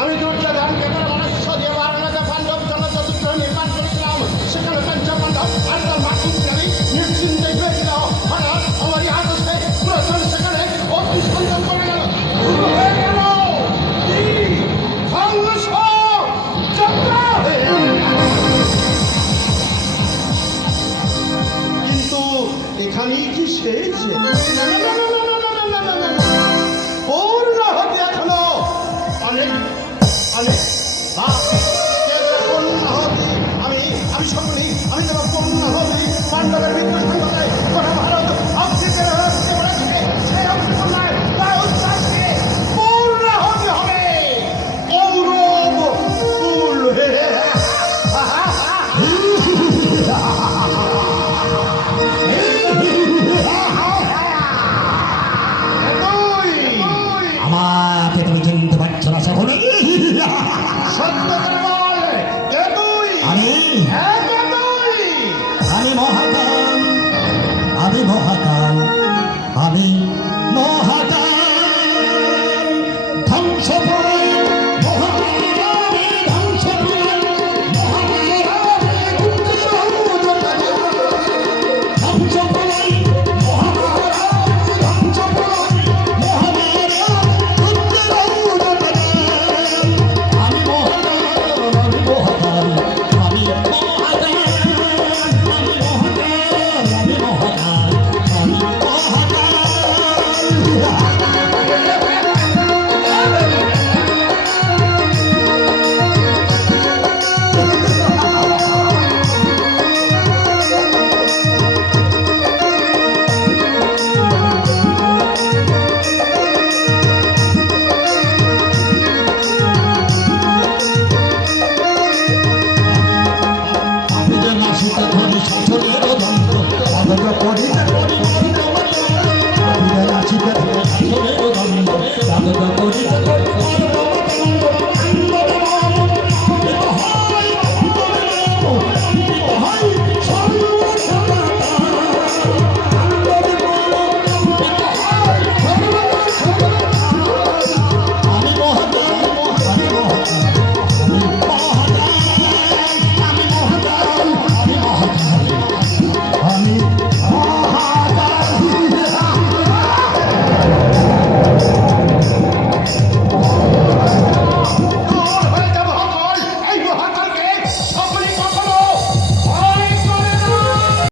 আমি দুর্যোধনকে পরামর্শ দিয়ে বারাণসী পাণ্ডব জনচতুর্থ নির্মাণ করেছিলাম। সেখানে পঞ্চপাণ্ডব আর তার মাতৃ নিশ্চিন্তে হয়েছিল। হঠাৎ আমার আদেশে পুরাতন সেখানে অগ্নি সন্ধান করে গেল। কিন্তু এখানেই কি শেষ? এখনো অনেক অনেক আমি সকলেই আমি তোমার পূর্ণ হবি পাণ্ডবের মিত্র